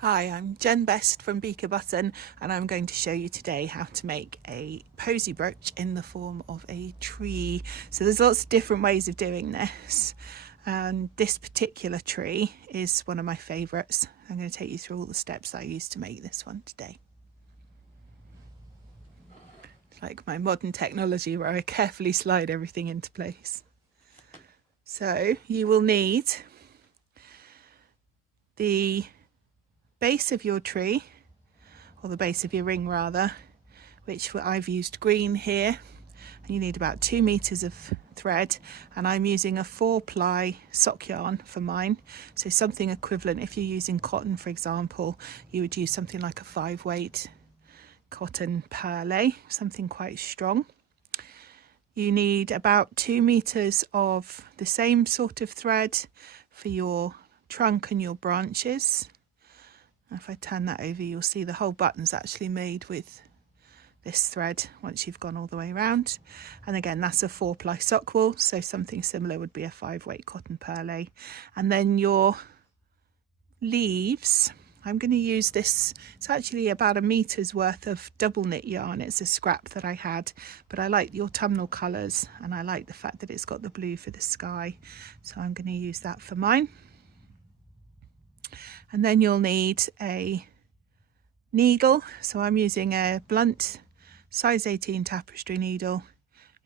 Hi, I'm Jen Best from Beaker Button, and I'm going to show you today how to make a posy brooch in the form of a tree. So there's lots of different ways of doing this, and this particular tree is one of my favourites. I'm going to take you through all the steps I used to make this one today. It's like my modern technology where I carefully slide everything into place. So you will need the base of your tree, or the base of your ring rather, which I've used green here, and you need about 2 meters of thread, and I'm using a 4-ply sock yarn for mine, so something equivalent. If you're using cotton, for example, you would use something like a 5-weight cotton perle, something quite strong. You need about 2 meters of the same sort of thread for your trunk and your branches. If I turn that over, you'll see the whole button's actually made with this thread once you've gone all the way around. And again, that's a 4-ply sock wool, so something similar would be a 5-weight cotton perle. And then your leaves, I'm going to use this, it's actually about 1 meter's worth of double knit yarn. It's a scrap that I had, but I like the autumnal colours and I like the fact that it's got the blue for the sky, so I'm going to use that for mine. And then you'll need a needle, so I'm using a blunt size 18 tapestry needle.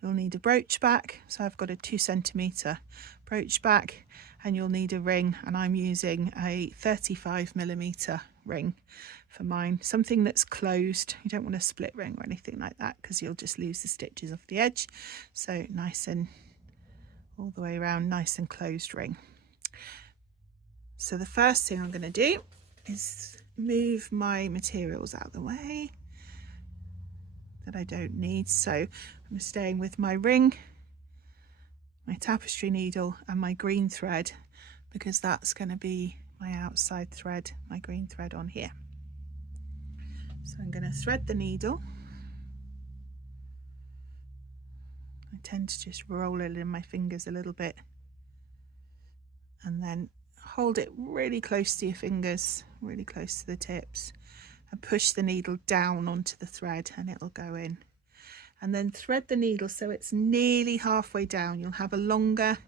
You'll need a brooch back, so I've got a 2 centimetre brooch back, and you'll need a ring, and I'm using a 35mm ring for mine, something that's closed. You don't want a split ring or anything like that because you'll just lose the stitches off the edge. So nice and all the way around, nice and closed ring. So the first thing I'm going to do is move my materials out of the way that I don't need. So I'm staying with my ring, my tapestry needle and my green thread, because that's going to be my outside thread, my green thread on here. So I'm going to thread the needle. I tend to just roll it in my fingers a little bit and then hold it really close to your fingers, really close to the tips, and push the needle down onto the thread and it'll go in. And then thread the needle so it's nearly halfway down. You'll have a longer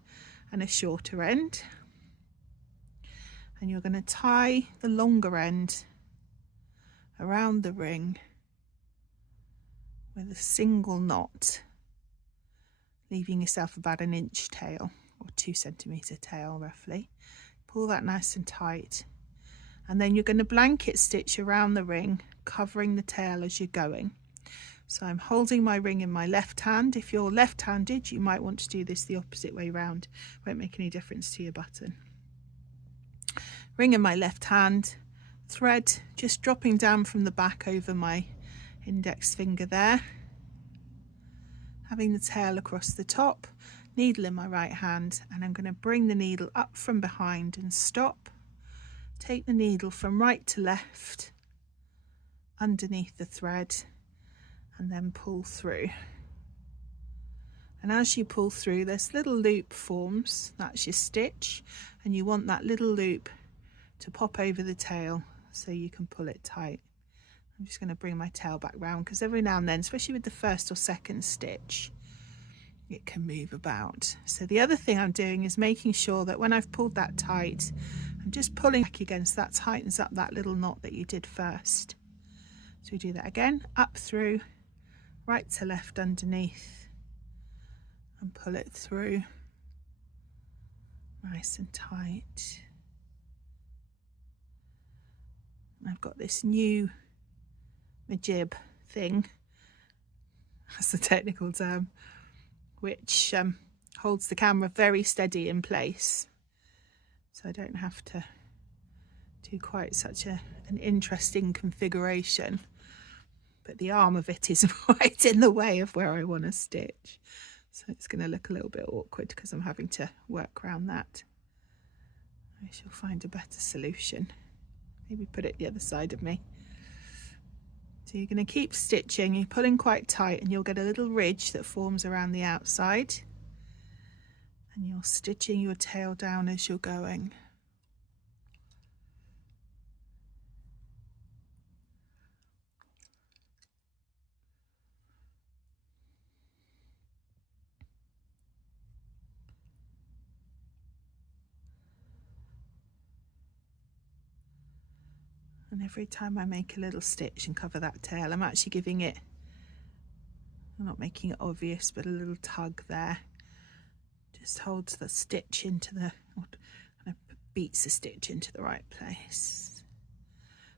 and a shorter end. And you're going to tie the longer end around the ring with a single knot, leaving yourself about 1 inch tail, or 2 centimetre tail roughly. Pull that nice and tight, and then you're going to blanket stitch around the ring, covering the tail as you're going. So I'm holding my ring in my left hand. If you're left-handed, you might want to do this the opposite way round. Won't make any difference to your button. Ring in my left hand, thread just dropping down from the back over my index finger there, having the tail across the top, needle in my right hand, and I'm going to bring the needle up from behind and stop. Take the needle from right to left underneath the thread and then pull through. And as you pull through, this little loop forms, that's your stitch, and you want that little loop to pop over the tail so you can pull it tight. I'm just going to bring my tail back round because every now and then, especially with the first or second stitch, it can move about. So the other thing I'm doing is making sure that when I've pulled that tight, I'm just pulling back against that, tightens up that little knot that you did first. So we do that again, up through, right to left underneath, and pull it through nice and tight. And I've got this new majib thing, that's the technical term, which holds the camera very steady in place, so I don't have to do quite such an interesting configuration, but the arm of it is right in the way of where I want to stitch, so it's going to look a little bit awkward because I'm having to work around that. I shall find a better solution, maybe put it the other side of me. So you're going to keep stitching, you're pulling quite tight, and you'll get a little ridge that forms around the outside, and you're stitching your tail down as you're going. And every time I make a little stitch and cover that tail, I'm actually giving it, I'm not making it obvious, but a little tug there. Just holds the stitch into the, kind of beats the stitch into the right place.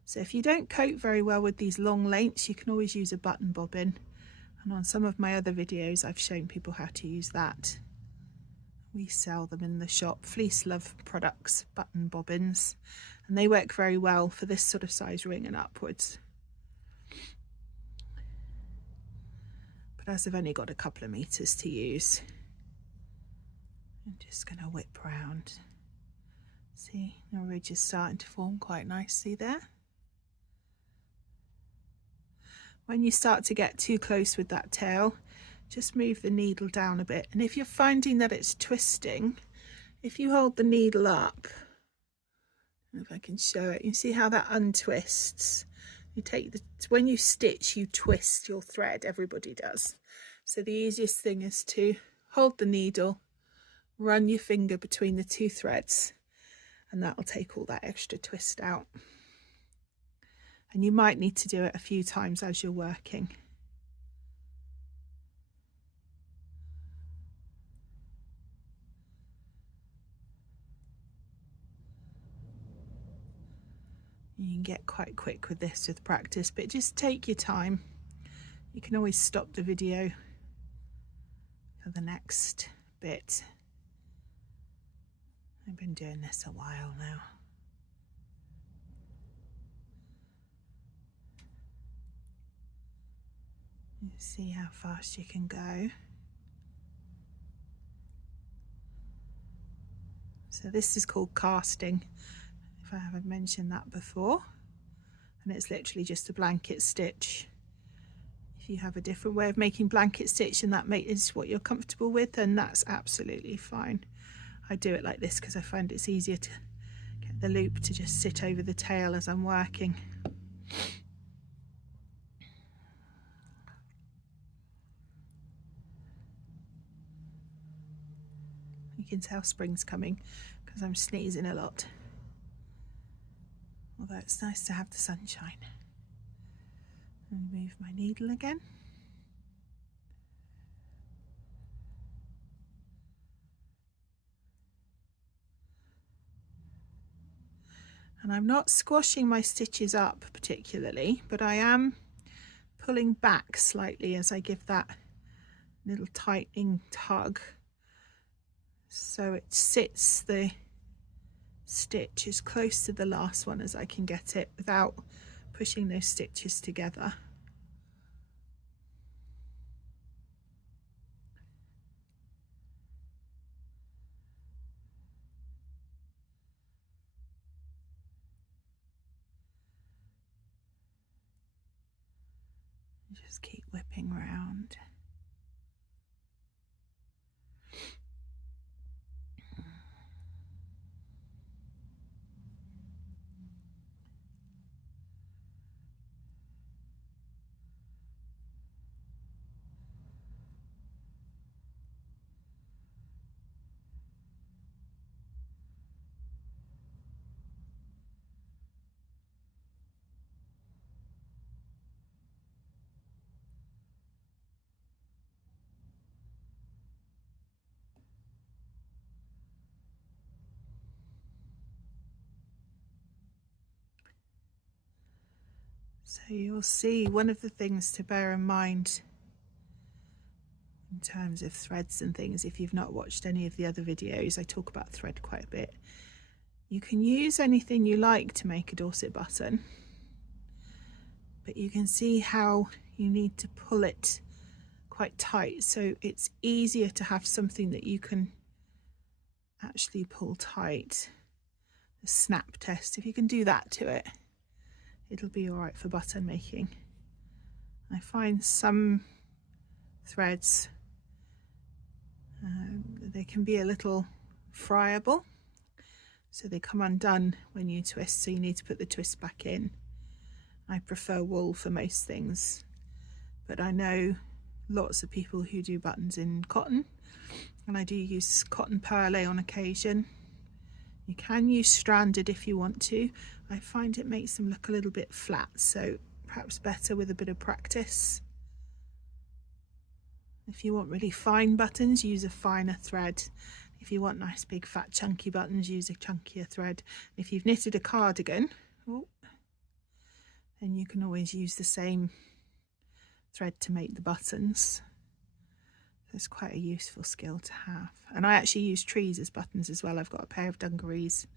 So if you don't cope very well with these long lengths, you can always use a button bobbin. And on some of my other videos, I've shown people how to use that. We sell them in the shop, Fleece Love products, button bobbins, and they work very well for this sort of size ring and upwards. But as I've only got a couple of meters to use, I'm just going to whip round. See, the ridge is starting to form quite nicely there. When you start to get too close with that tail, just move the needle down a bit, and if you're finding that it's twisting, if you hold the needle up, if I can show it, you see how that untwists. You take the, when you stitch, you twist your thread, everybody does. So the easiest thing is to hold the needle, run your finger between the two threads, and that'll take all that extra twist out. And you might need to do it a few times as you're working. You can get quite quick with this with practice, but just take your time. You can always stop the video for the next bit. I've been doing this a while now. You see how fast you can go. So this is called casting, if I haven't mentioned that before, and it's literally just a blanket stitch. If you have a different way of making blanket stitch and that is what you're comfortable with, then that's absolutely fine. I do it like this because I find it's easier to get the loop to just sit over the tail as I'm working. You can tell spring's coming because I'm sneezing a lot. Although it's nice to have the sunshine. And move my needle again. And I'm not squashing my stitches up particularly, but I am pulling back slightly as I give that little tightening tug. So it sits the stitch as close to the last one as I can get it without pushing those stitches together. Just keep whipping round. So you'll see one of the things to bear in mind in terms of threads and things, if you've not watched any of the other videos, I talk about thread quite a bit. You can use anything you like to make a Dorset button, but you can see how you need to pull it quite tight, so it's easier to have something that you can actually pull tight. The snap test, if you can do that to it, it'll be all right for button making. I find some threads, they can be a little friable, so they come undone when you twist, so you need to put the twist back in. I prefer wool for most things, but I know lots of people who do buttons in cotton, and I do use cotton perle on occasion. You can use stranded if you want to. I find it makes them look a little bit flat, so perhaps better with a bit of practice. If you want really fine buttons, use a finer thread. If you want nice big fat chunky buttons, use a chunkier thread. If you've knitted a cardigan, then you can always use the same thread to make the buttons. It's quite a useful skill to have. And I actually use trees as buttons as well. I've got a pair of dungarees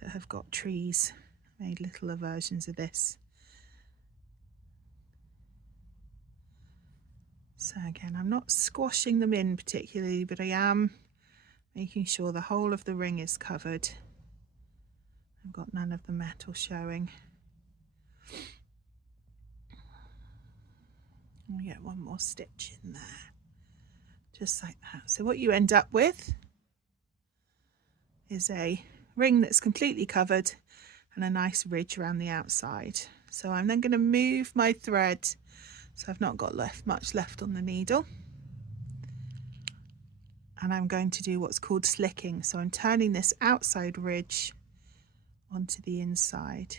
that have got trees. I made littler versions of this. So again, I'm not squashing them in particularly, but I am making sure the whole of the ring is covered. I've got none of the metal showing. We get one more stitch in there, just like that. So what you end up with is a ring that's completely covered and a nice ridge around the outside. So I'm then going to move my thread so I've not got much left on the needle, and I'm going to do what's called slicking. So I'm turning this outside ridge onto the inside,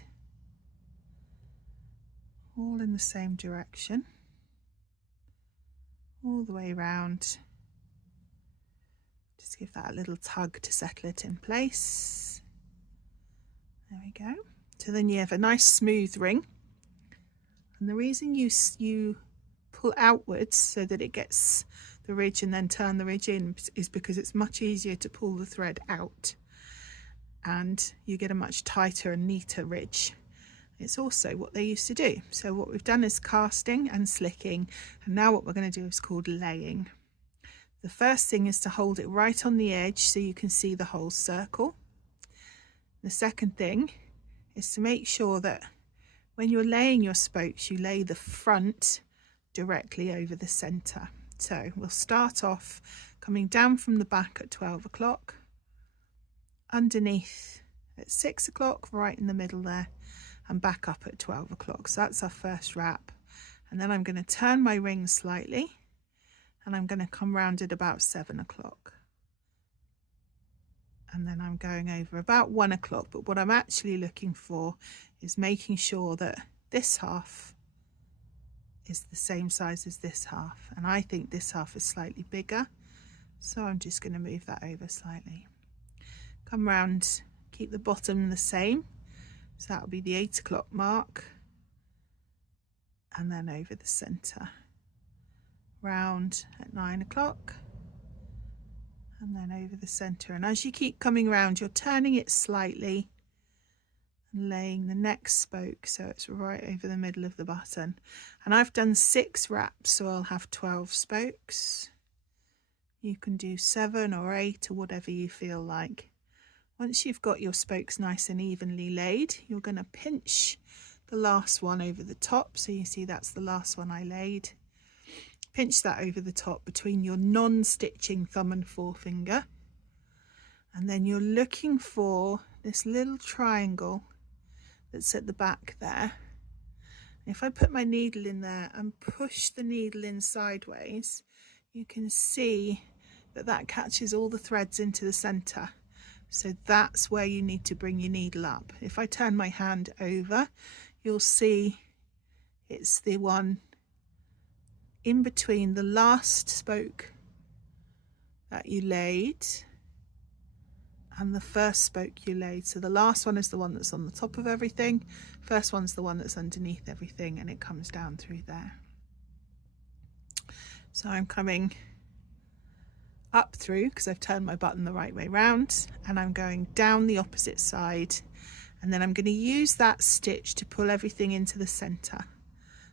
all in the same direction, all the way around. Just give that a little tug to settle it in place. There we go. So then you have a nice smooth ring, and the reason you pull outwards so that it gets the ridge and then turn the ridge in is because it's much easier to pull the thread out and you get a much tighter and neater ridge. It's also what they used to do. So what we've done is casting and slicking, and now what we're going to do is called laying. The first thing is to hold it right on the edge so you can see the whole circle. The second thing is to make sure that when you're laying your spokes, you lay the front directly over the center. So we'll start off coming down from the back at 12 o'clock, underneath at 6 o'clock, right in the middle there, and back up at 12 o'clock. So that's our first wrap. And then I'm going to turn my ring slightly, and I'm going to come round at about 7 o'clock. And then I'm going over about 1 o'clock. But what I'm actually looking for is making sure that this half is the same size as this half. And I think this half is slightly bigger, so I'm just going to move that over slightly. Come round, keep the bottom the same. So that'll be the 8 o'clock mark. And then over the centre. Round at 9 o'clock. And then over the centre. And as you keep coming round, you're turning it slightly and laying the next spoke so it's right over the middle of the button. And I've done 6 wraps, so I'll have 12 spokes. You can do 7 or 8 or whatever you feel like. Once you've got your spokes nice and evenly laid, you're going to pinch the last one over the top. So you see that's the last one I laid. Pinch that over the top between your non-stitching thumb and forefinger. And then you're looking for this little triangle that's at the back there. If I put my needle in there and push the needle in sideways, you can see that that catches all the threads into the center. So that's where you need to bring your needle up. If I turn my hand over, you'll see it's the one in between the last spoke that you laid and the first spoke you laid. So the last one is the one that's on the top of everything. First one's the one that's underneath everything, and it comes down through there. So I'm coming up through because I've turned my button the right way round, and I'm going down the opposite side, and then I'm going to use that stitch to pull everything into the center.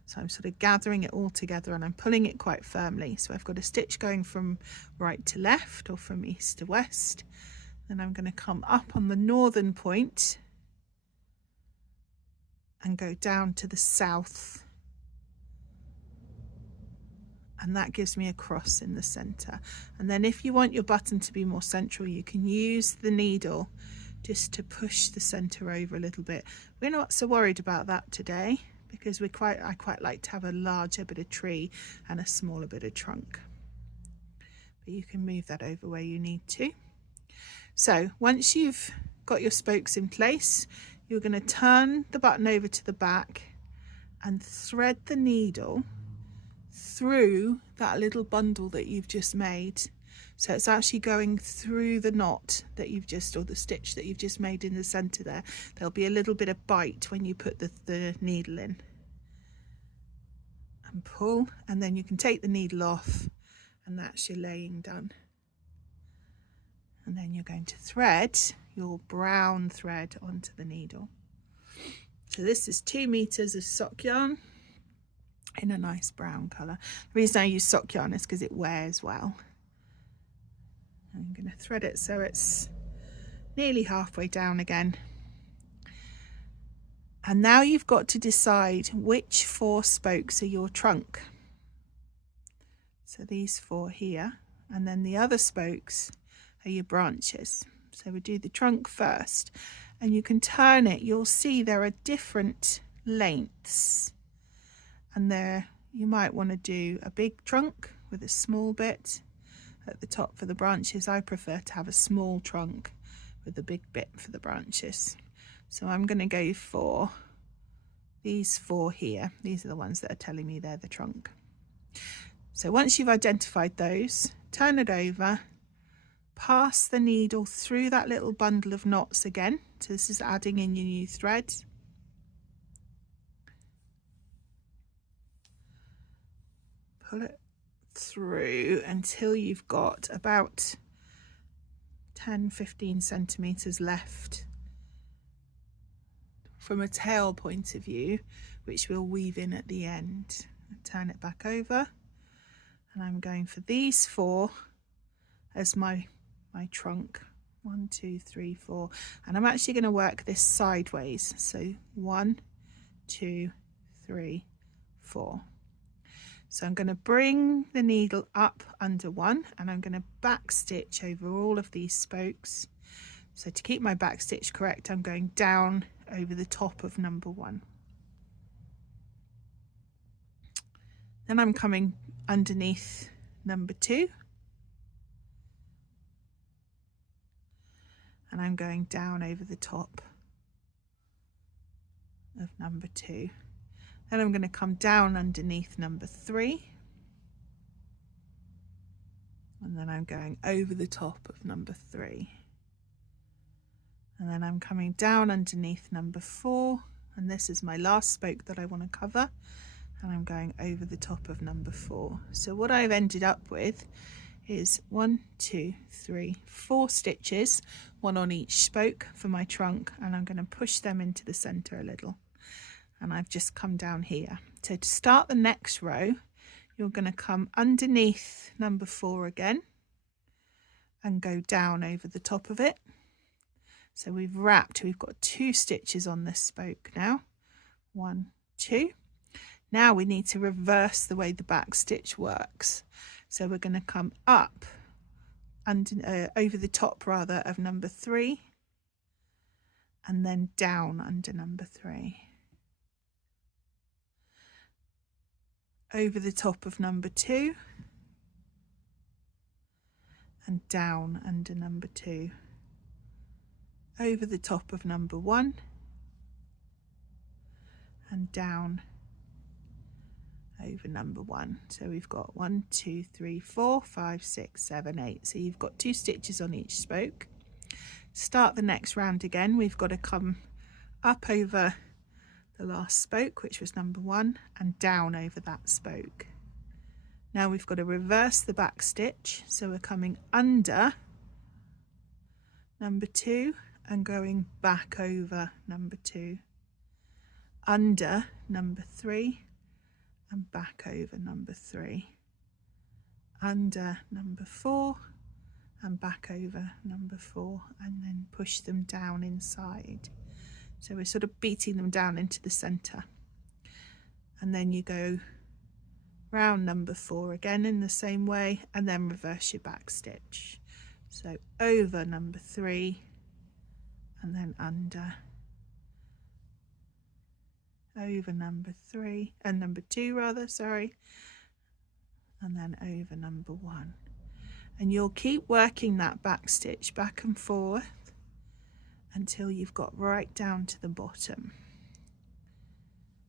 So I'm sort of gathering it all together and I'm pulling it quite firmly. So I've got a stitch going from right to left or from east to west. Then I'm going to come up on the northern point and go down to the south. And that gives me a cross in the center. And then if you want your button to be more central, you can use the needle just to push the center over a little bit. We're not so worried about that today because I quite like to have a larger bit of tree and a smaller bit of trunk. But you can move that over where you need to. So once you've got your spokes in place, you're going to turn the button over to the back and thread the needle through that little bundle that you've just made. So it's actually going through the knot that you've just, or the stitch that you've just made in the center there. There'll be a little bit of bite when you put the needle in. And pull, and then you can take the needle off, and that's your laying done. And then you're going to thread your brown thread onto the needle. So this is 2 meters of sock yarn in a nice brown colour. The reason I use sock yarn is because it wears well. I'm going to thread it so it's nearly halfway down again. And now you've got to decide which 4 spokes are your trunk. So these 4 here, and then the other spokes are your branches. So we do the trunk first, and you can turn it. You'll see there are different lengths, and there you might want to do a big trunk with a small bit at the top for the branches. I prefer to have a small trunk with a big bit for the branches. So I'm going to go for these 4 here. These are the ones that are telling me they're the trunk. So once you've identified those, turn it over, pass the needle through that little bundle of knots again. So this is adding in your new thread. Pull it through until you've got about 10-15 centimeters left from a tail point of view, which we'll weave in at the end. Turn it back over, and I'm going for these 4 as my trunk. 1, 2, 3, 4, and I'm actually going to work this sideways. So 1, 2, 3, 4. So I'm going to bring the needle up under 1, and I'm going to back stitch over all of these spokes. So to keep my back stitch correct, I'm going down over the top of number 1. Then I'm coming underneath number 2, and I'm going down over the top of number 2. Then I'm going to come down underneath number 3, and then I'm going over the top of number 3, and then I'm coming down underneath number 4, and this is my last spoke that I want to cover, and I'm going over the top of number 4. So what I've ended up with is 1, 2, 3, 4 stitches, 1 on each spoke for my trunk, and I'm going to push them into the center a little. And I've just come down here. So to start the next row, you're going to come underneath number 4 again and go down over the top of it. So we've got 2 stitches on this spoke now. 1, 2. Now we need to reverse the way the back stitch works. So we're going to come up over the top rather of number 3, and then down under number 3. Over the top of number 2, and down under number 2. Over the top of number 1, and down over number 1. So we've got 1, 2, 3, 4, 5, 6, 7, 8. So you've got 2 stitches on each spoke. Start the next round again. We've got to come up over the last spoke, which was number 1, and down over that spoke. Now we've got to reverse the back stitch, so we're coming under number 2 and going back over number 2, under number 3 and back over number 3, under number 4 and back over number 4, and then push them down inside. So we're sort of beating them down into the center, and then you go round number 4 again in the same way, and then reverse your back stitch. So over number 3 and then under, over number 3 and number 2 rather, sorry, and then over number 1. And you'll keep working that back stitch back and forth until you've got right down to the bottom.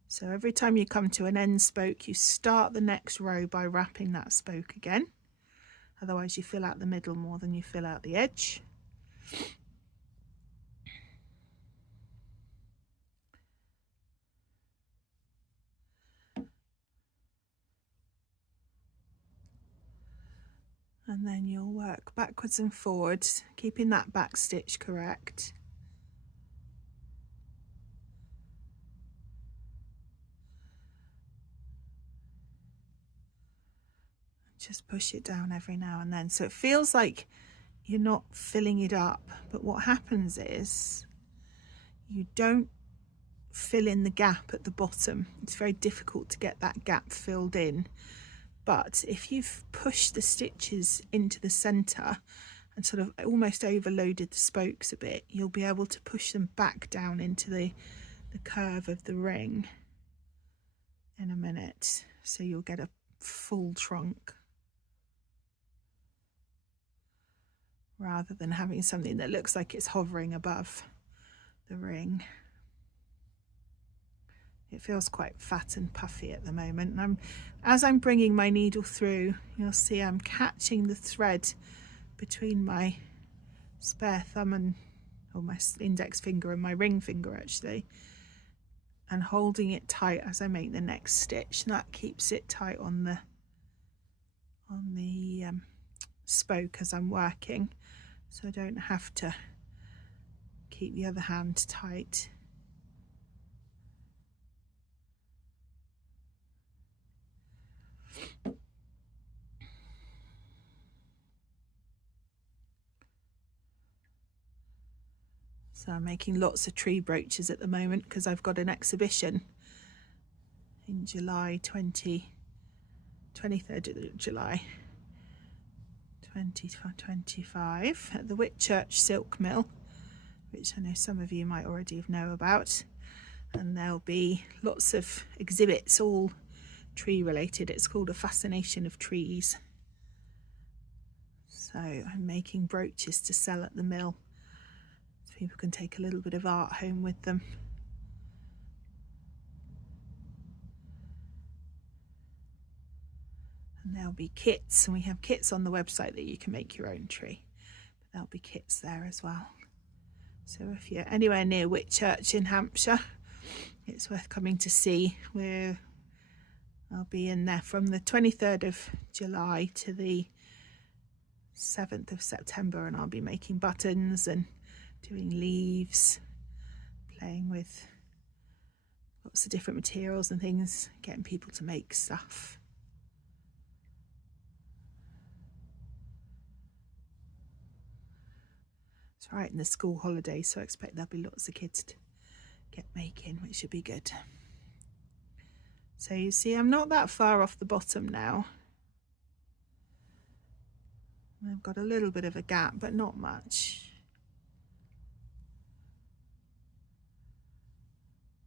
So every time you come to an end spoke, you start the next row by wrapping that spoke again. Otherwise you fill out the middle more than you fill out the edge. And then you'll work backwards and forwards, keeping that back stitch correct. Just push it down every now and then. So it feels like you're not filling it up, but what happens is you don't fill in the gap at the bottom. It's very difficult to get that gap filled in. But if you've pushed the stitches into the center and sort of almost overloaded the spokes a bit, you'll be able to push them back down into the curve of the ring in a minute. So you'll get a full trunk, rather than having something that looks like it's hovering above the ring. It feels quite fat and puffy at the moment, and as I'm bringing my needle through, you'll see I'm catching the thread between my spare thumb or my index finger and my ring finger actually, and holding it tight as I make the next stitch. And that keeps it tight on the spoke as I'm working, so I don't have to keep the other hand tight. So I'm making lots of tree brooches at the moment because I've got an exhibition in July 23rd of July 2025 at the Whitchurch Silk Mill, which I know some of you might already know about, and there'll be lots of exhibits all tree related. It's called A Fascination of Trees. So I'm making brooches to sell at the mill, so people can take a little bit of art home with them. And there'll be kits, and we have kits on the website that you can make your own tree, but there'll be kits there as well. So if you're anywhere near Whitchurch in Hampshire, it's worth coming to see. I'll be in there from the 23rd of July to the 7th of September, and I'll be making buttons and doing leaves, playing with lots of different materials and things, getting people to make stuff. It's right in the school holidays, so I expect there'll be lots of kids to get making, which should be good. So you see I'm not that far off the bottom now. I've got a little bit of a gap, but not much.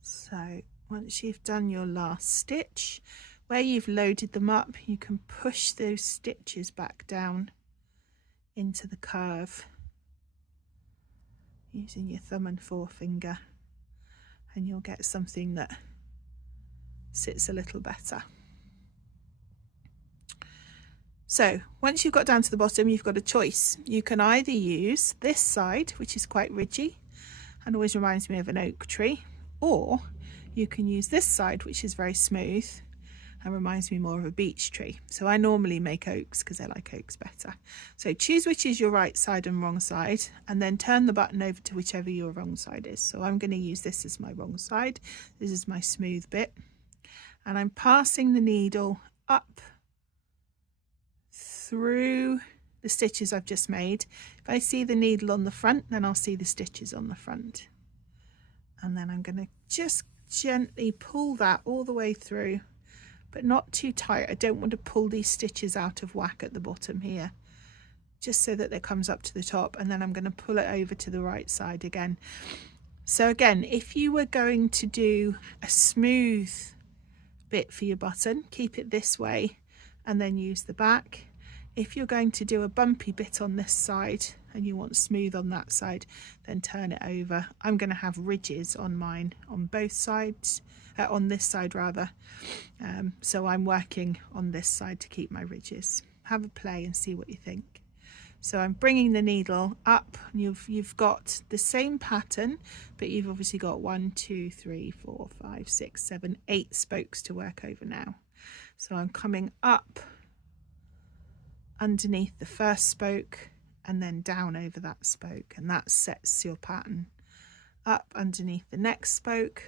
So once you've done your last stitch, where you've loaded them up, you can push those stitches back down into the curve using your thumb and forefinger, and you'll get something that sits a little better. So once you've got down to the bottom, you've got a choice. You can either use this side, which is quite ridgy and always reminds me of an oak tree, or you can use this side, which is very smooth and reminds me more of a beech tree. So I normally make oaks because I like oaks better. So choose which is your right side and wrong side, and then turn the button over to whichever your wrong side is. So I'm going to use this as my wrong side. This is my smooth bit, and I'm passing the needle up through the stitches I've just made. If I see the needle on the front, then I'll see the stitches on the front, and then I'm going to just gently pull that all the way through, but not too tight. I don't want to pull these stitches out of whack at the bottom here, just so that it comes up to the top, and then I'm going to pull it over to the right side again. So again, if you were going to do a smooth bit for your button, keep it this way and then use the back. If you're going to do a bumpy bit on this side and you want smooth on that side, then turn it over. I'm going to have ridges on mine on both sides, on this side rather, so I'm working on this side to keep my ridges. Have a play and see what you think. So I'm bringing the needle up. You've got the same pattern, but you've obviously got 1, 2, 3, 4, 5, 6, 7, 8 spokes to work over now. So I'm coming up underneath the first spoke and then down over that spoke, and that sets your pattern. Up underneath the next spoke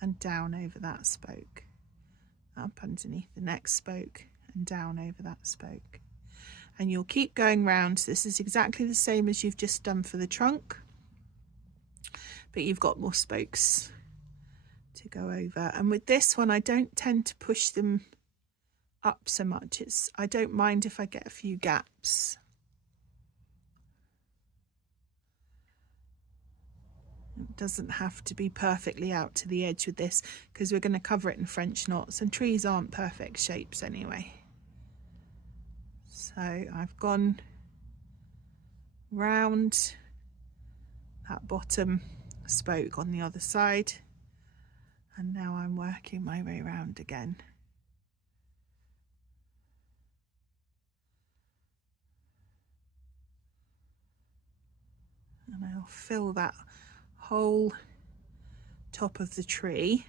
and down over that spoke. Up underneath the next spoke and down over that spoke. And you'll keep going round. This is exactly the same as you've just done for the trunk, but you've got more spokes to go over. And with this one, I don't tend to push them up so much. I don't mind if I get a few gaps. It doesn't have to be perfectly out to the edge with this, because we're going to cover it in French knots, and trees aren't perfect shapes anyway. So I've gone round that bottom spoke on the other side, and now I'm working my way round again. And I'll fill that whole top of the tree.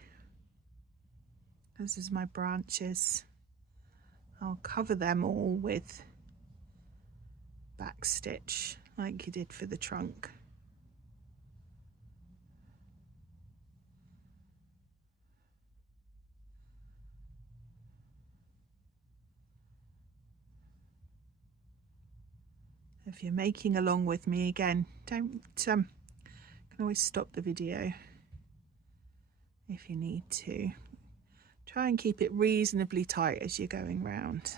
This is my branches. I'll cover them all with back stitch like you did for the trunk. If you're making along with me, again, don't you can always stop the video if you need to. Try and keep it reasonably tight as you're going round.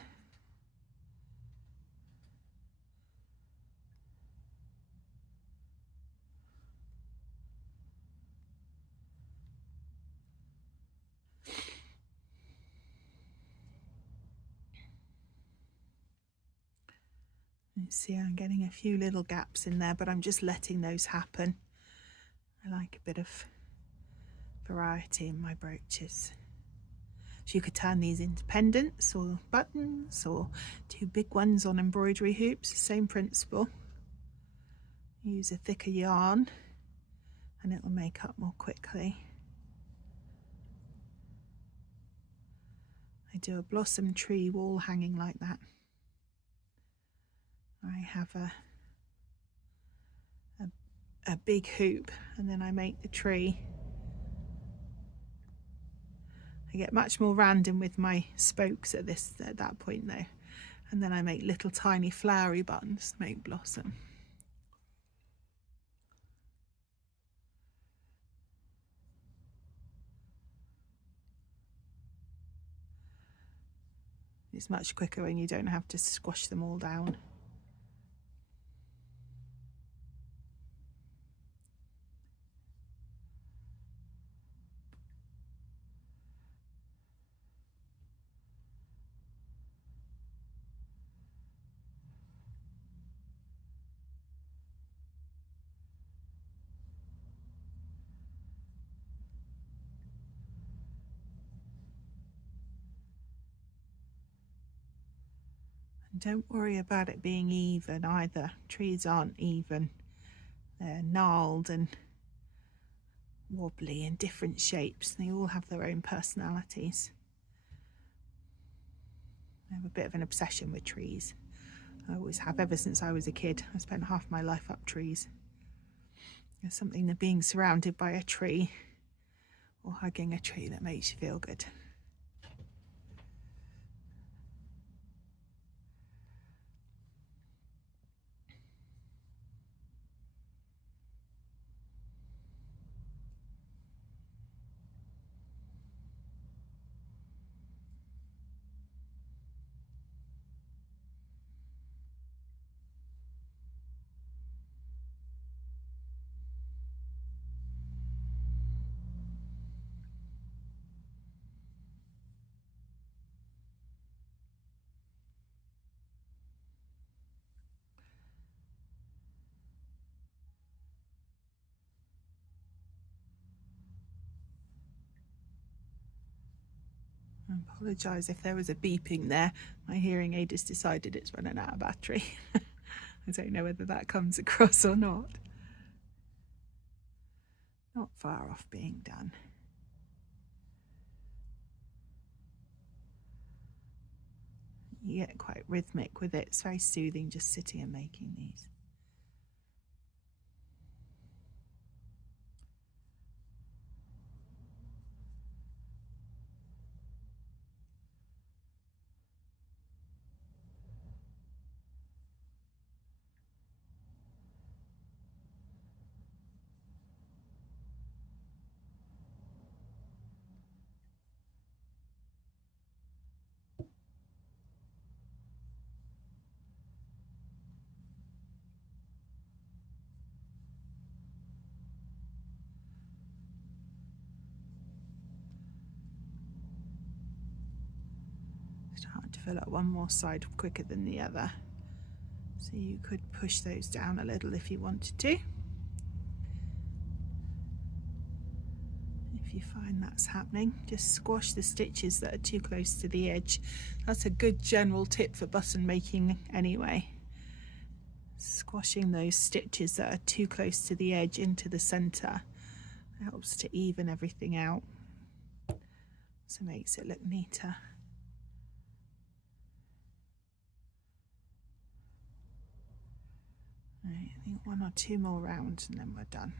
You see, I'm getting a few little gaps in there, but I'm just letting those happen. I like a bit of variety in my brooches. So you could turn these into pendants or buttons, or 2 big ones on embroidery hoops, same principle. Use a thicker yarn and it'll make up more quickly. I do a blossom tree wall hanging like that. I have a big hoop, and then I make the tree. I get much more random with my spokes at that point though, and then I make little tiny flowery buttons to make blossom. It's much quicker when you don't have to squash them all down. Don't worry about it being even either. Trees aren't even. They're gnarled and wobbly in different shapes. They all have their own personalities. I have a bit of an obsession with trees. I always have, ever since I was a kid. I spent half my life up trees. There's something that being surrounded by a tree or hugging a tree that makes you feel good. I apologise if there was a beeping there. My hearing aid has decided it's running out of battery. I don't know whether that comes across or not. Not far off being done. You get quite rhythmic with it. It's very soothing just sitting and making these. Start to fill up one more side quicker than the other. So you could push those down a little if you wanted to. If you find that's happening, just squash the stitches that are too close to the edge. That's a good general tip for button making anyway. Squashing those stitches that are too close to the edge into the center helps to even everything out. So makes it look neater. Right, I think one or two more rounds and then we're done.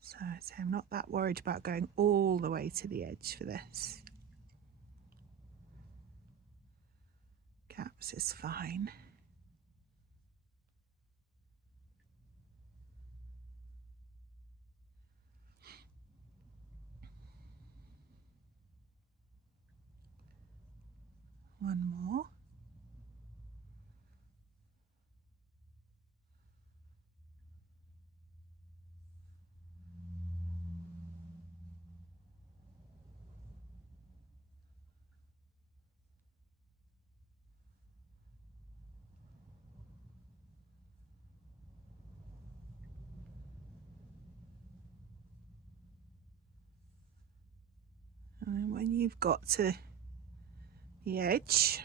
So I'm not that worried about going all the way to the edge for this. Caps is fine. One more. And then when you've got to the edge,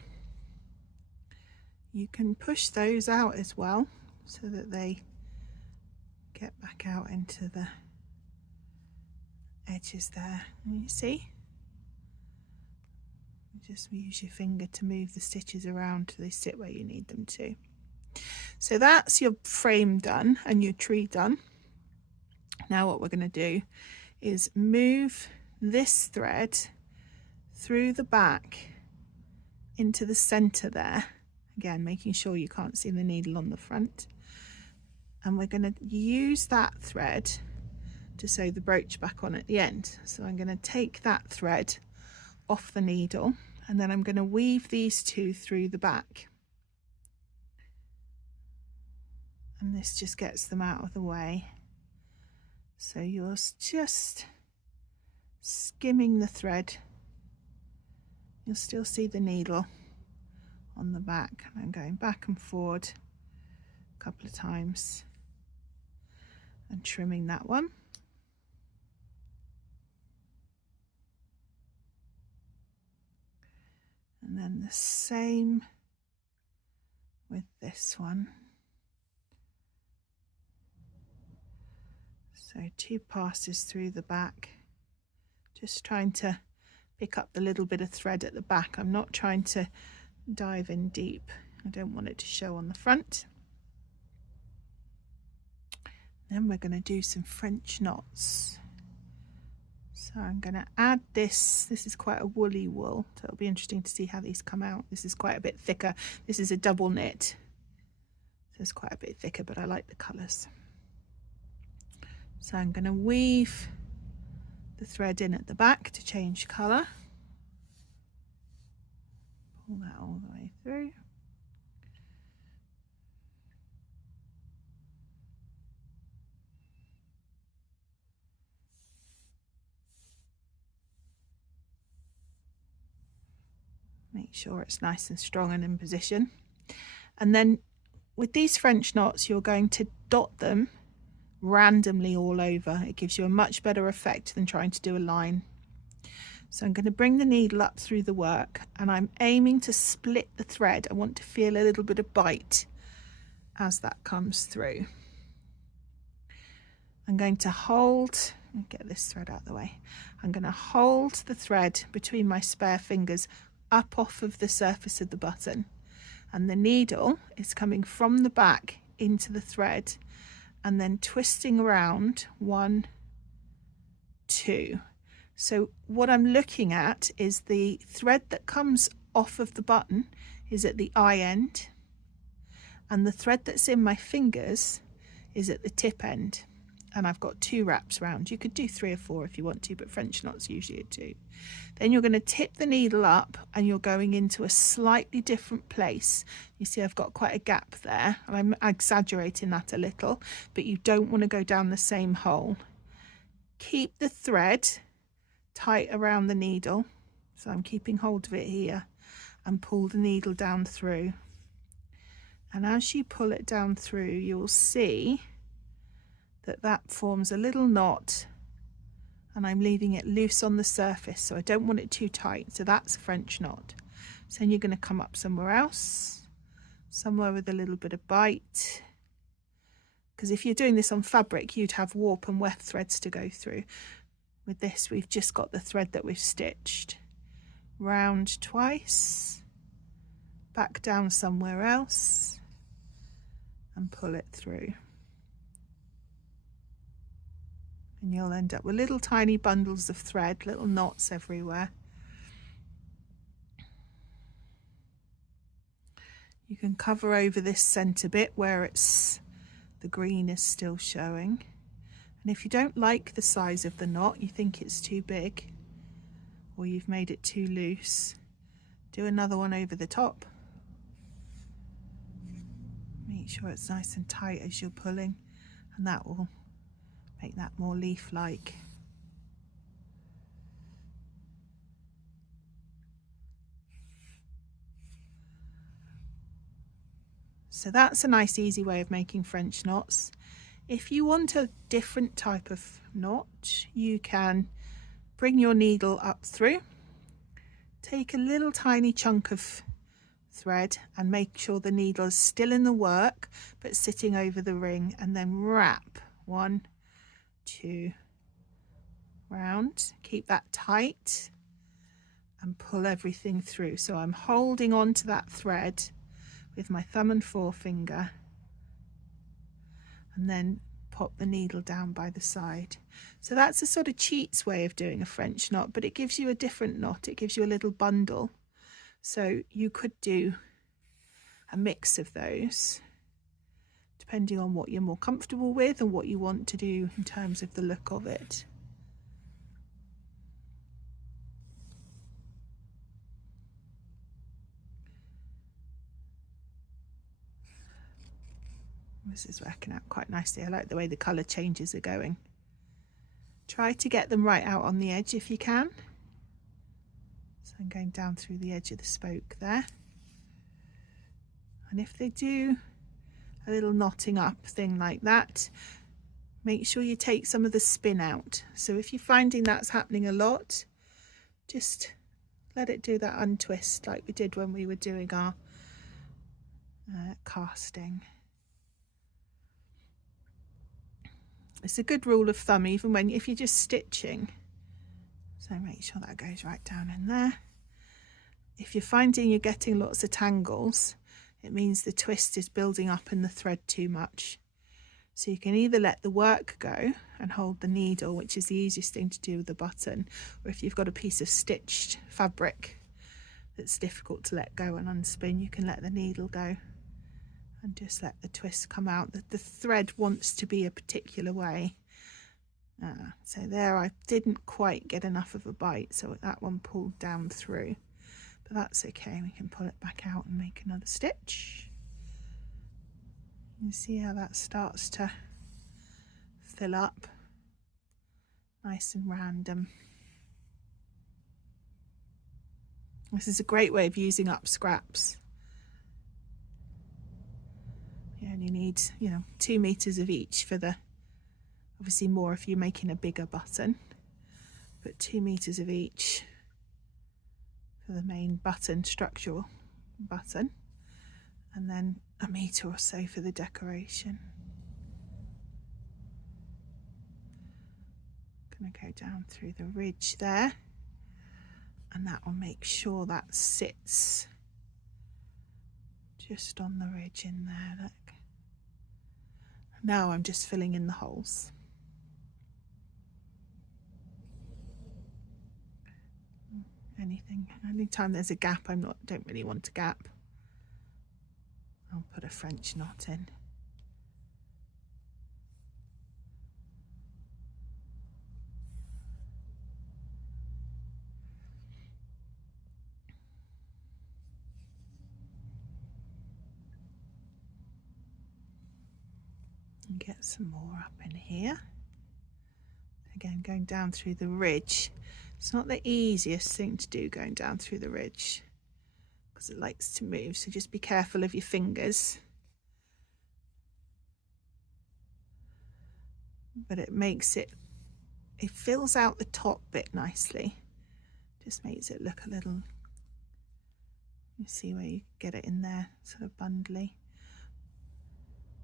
you can push those out as well so that they get back out into the edges there. And you see? Just use your finger to move the stitches around till they sit where you need them to. So that's your frame done and your tree done. Now what we're going to do is move this thread through the back into the center there, again making sure you can't see the needle on the front, and we're going to use that thread to sew the brooch back on at the end. So I'm going to take that thread off the needle and then I'm going to weave these two through the back, and this just gets them out of the way. So you're just skimming the thread. You'll still see the needle on the back. I'm going back and forward a couple of times and trimming that one. And then the same with this one. So 2 passes through the back, just trying to pick up the little bit of thread at the back. I'm not trying to dive in deep. I don't want it to show on the front. Then we're going to do some French knots. So I'm going to add this. This is quite a woolly wool, so it'll be interesting to see how these come out. This is quite a bit thicker. This is a double knit, so it's quite a bit thicker, but I like the colours. So I'm going to weave the thread in at the back to change colour. Pull that all the way through. Make sure it's nice and strong and in position. And then with these French knots, you're going to dot them randomly all over. It gives you a much better effect than trying to do a line. So I'm going to bring the needle up through the work, and I'm aiming to split the thread. I want to feel a little bit of bite as that comes through. I'm going to hold, get this thread out of the way. I'm going to hold the thread between my spare fingers up off of the surface of the button, and the needle is coming from the back into the thread and then twisting around 1, 2. So what I'm looking at is the thread that comes off of the button is at the eye end, and the thread that's in my fingers is at the tip end. And I've got 2 wraps round. You could do 3 or 4 if you want to, but French knots usually are 2. Then you're going to tip the needle up and you're going into a slightly different place. You see I've got quite a gap there, and I'm exaggerating that a little, but you don't want to go down the same hole. Keep the thread tight around the needle, so I'm keeping hold of it here, and pull the needle down through. And as you pull it down through, you'll see that forms a little knot, and I'm leaving it loose on the surface, so I don't want it too tight. So that's a French knot. So then you're going to come up somewhere else, somewhere with a little bit of bite, because if you're doing this on fabric, you'd have warp and weft threads to go through. With this, we've just got the thread that we've stitched. Round twice, back down somewhere else, and pull it through. And you'll end up with little tiny bundles of thread, little knots everywhere. You can cover over this centre bit where the green is still showing. And if you don't like the size of the knot, you think it's too big, or you've made it too loose, do another one over the top. Make sure it's nice and tight as you're pulling, and that will make that more leaf-like. So that's a nice easy way of making French knots. If you want a different type of knot, you can bring your needle up through, take a little tiny chunk of thread and make sure the needle is still in the work but sitting over the ring, and then wrap 1, 2 round. Keep that tight and pull everything through. So I'm holding on to that thread with my thumb and forefinger, and then pop the needle down by the side. So that's a sort of cheats way of doing a French knot, but it gives you a different knot. It gives you a little bundle. So you could do a mix of those depending on what you're more comfortable with and what you want to do in terms of the look of it. This is working out quite nicely. I like the way the colour changes are going. Try to get them right out on the edge if you can. So I'm going down through the edge of the spoke there. And if they do a little knotting up thing like that, make sure you take some of the spin out. So if you're finding that's happening a lot, just let it do that untwist like we did when we were doing our casting. It's a good rule of thumb even when if you're just stitching. So make sure that goes right down in there. If you're finding you're getting lots of tangles, it means the twist is building up in the thread too much. So you can either let the work go and hold the needle, which is the easiest thing to do with the button, or if you've got a piece of stitched fabric that's difficult to let go and unspin, you can let the needle go and just let the twist come out. The thread wants to be a particular way. So there I didn't quite get enough of a bite, so that one pulled down through, but that's okay. We can pull it back out and make another stitch. You see how that starts to fill up, nice and random. This is a great way of using up scraps. You only need, 2 meters of each for the, obviously more if you're making a bigger button, but 2 meters of each for the main button, structural button, and then a meter or so for the decoration. Going to go down through the ridge there, and that will make sure that sits just on the ridge in there. Look. Now I'm just filling in the holes. Anytime there's a gap, don't really want a gap. I'll put a French knot in. And get some more up in here. Again, going down through the ridge. It's not the easiest thing to do, going down through the ridge, because it likes to move, so just be careful of your fingers. But it fills out the top bit nicely. Just makes it look a little, you see where you get it in there, sort of bundly.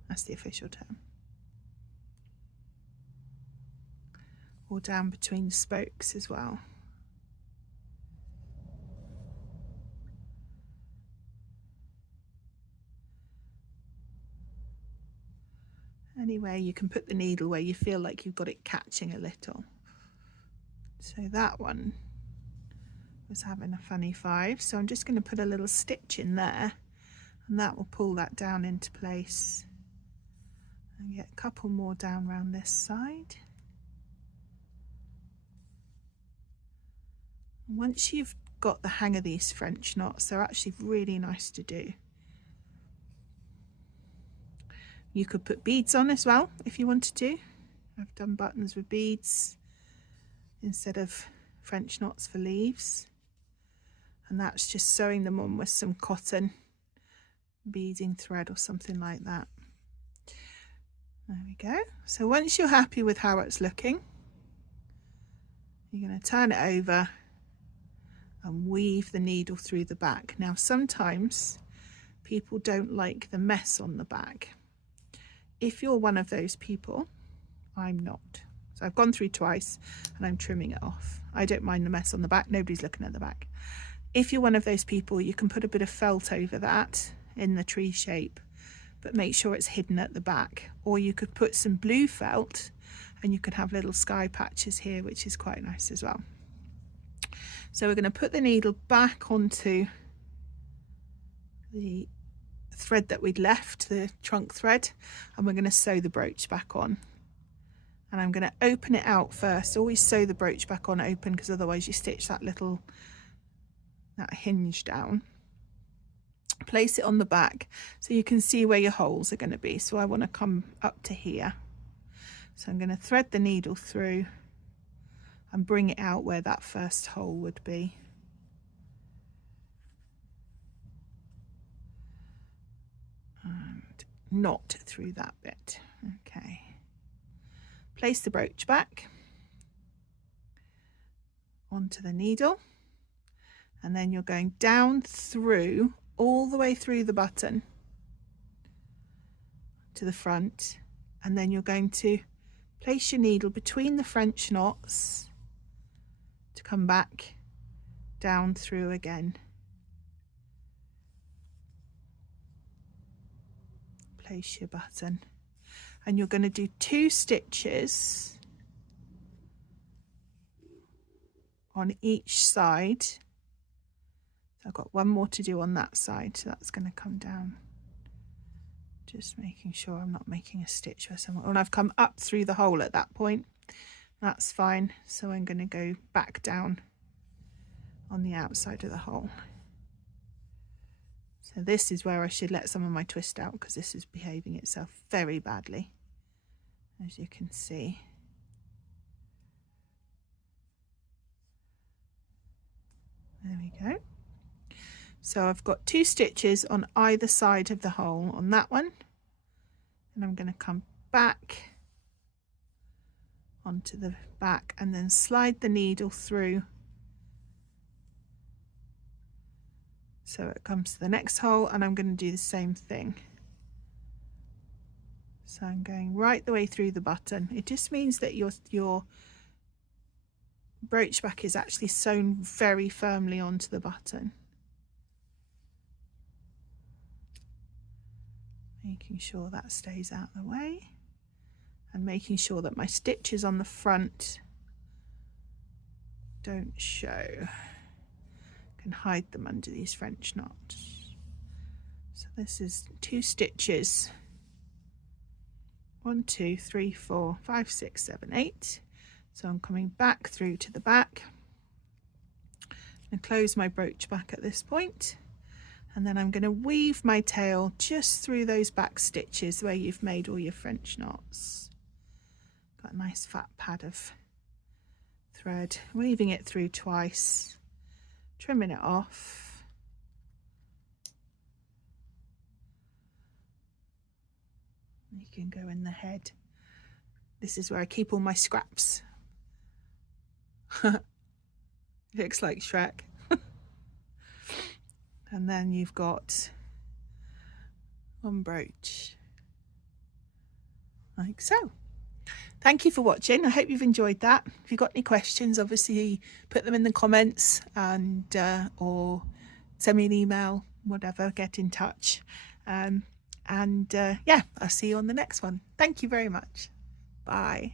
That's the official term. Or down between the spokes as well. Anywhere you can put the needle where you feel like you've got it catching a little. So that one was having a funny 5, so I'm just going to put a little stitch in there, and that will pull that down into place. And get a couple more down around this side. Once you've got the hang of these French knots, they're actually really nice to do. You could put beads on as well if you wanted to. I've done buttons with beads instead of French knots for leaves, and that's just sewing them on with some cotton beading thread or something like that. There we go. So once you're happy with how it's looking, you're going to turn it over and weave the needle through the back. Now sometimes people don't like the mess on the back. If you're one of those people, I'm not. So I've gone through twice and I'm trimming it off. I don't mind the mess on the back, nobody's looking at the back. If you're one of those people, you can put a bit of felt over that in the tree shape, but make sure it's hidden at the back. Or you could put some blue felt and you could have little sky patches here, which is quite nice as well. So we're going to put the needle back onto the thread that we'd left, the trunk thread, and we're going to sew the brooch back on. And I'm going to open it out first. Always sew the brooch back on open, because otherwise you stitch that hinge down. Place it on the back so you can see where your holes are going to be. So I want to come up to here. So I'm going to thread the needle through and bring it out where that first hole would be. And knot through that bit. Okay. Place the brooch back onto the needle, and then you're going down through, all the way through the button to the front, and then you're going to place your needle between the French knots to come back down through again. Place your button, and you're going to do 2 stitches on each side. So I've got one more to do on that side, so that's going to come down. Just making sure I'm not making a stitch where someone, and I've come up through the hole at that point. That's fine. So I'm going to go back down on the outside of the hole. So this is where I should let some of my twist out, because this is behaving itself very badly, as you can see. There we go. So I've got 2 stitches on either side of the hole on that one, and I'm going to come back onto the back and then slide the needle through so it comes to the next hole, and I'm going to do the same thing. So I'm going right the way through the button. It just means that your brooch back is actually sewn very firmly onto the button. Making sure that stays out of the way, and making sure that my stitches on the front don't show. I can hide them under these French knots. So this is 2 stitches, 1, 2, 3, 4, 5, 6, 7, 8. So I'm coming back through to the back and close my brooch back at this point, and then I'm going to weave my tail just through those back stitches where you've made all your French knots. Got a nice fat pad of thread, weaving it through twice, trimming it off. You can go in the head. This is where I keep all my scraps. Looks like Shrek. And then you've got one brooch like so. Thank you for watching. I hope you've enjoyed that. If you've got any questions, obviously put them in the comments, and or send me an email, whatever, get in touch. Yeah, I'll see you on the next one. Thank you very much. Bye.